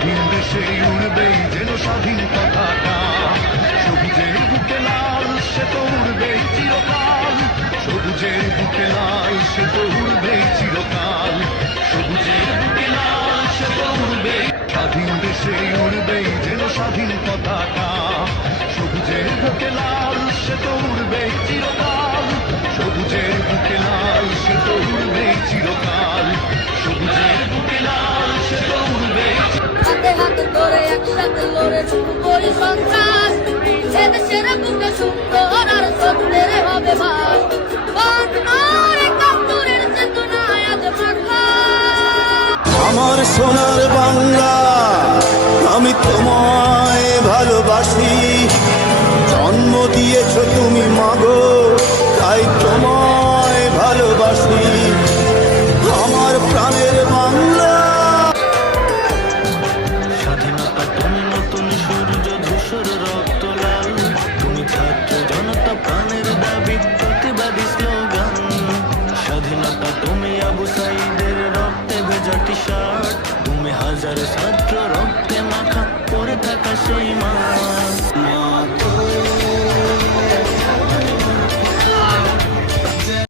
স্বাধীন দেশে উড়বেই যেন স্বাধীন পতাকা, সবুজের বুকে লাল সে তো উড়বেই চিরকাল, সবুজের বুকে লাল সে তো উড়বেই চিরকাল, সবুজের বুকে লাল সে তো উড়বেই। স্বাধীন দেশে উড়বেই যেন স্বাধীন পতাকা, সবুজের বুকে লাল সে তো উড়বেই চিরকাল, সবুজের বুকে লাল সে তো উড়বেই চিরকাল, সবুজের বুকে লাল সে তো উড়বেই। হাতে হাতে ধরে একসাথে লড়ে শুরু করি সন্ত্রাস, এদেশের বুকে সুন্দর আর সত্যের হবে বাস, বাঁচানোর একাত্তরের চেতনায় আজ বাংলা। আমার সোনার বাংলা, আমি তোমায় ভালোবাসি, জন্ম দিয়েছ তুমি মাগো, তাই তোমায় ভালোবাসি, আমার প্রাণের বাংলা। স্বাধীনতা তুমি নতুন সূর্য ধূসর রক্ত লাল, তুমি ছাত্র জনতা প্রাণের দাবি প্রতিবাদী স্লোগান। স্বাধীনতা তুমি আবু সাইদের রক্তে ভেজা টি শার্ট, তুমি হাজার ছাত্র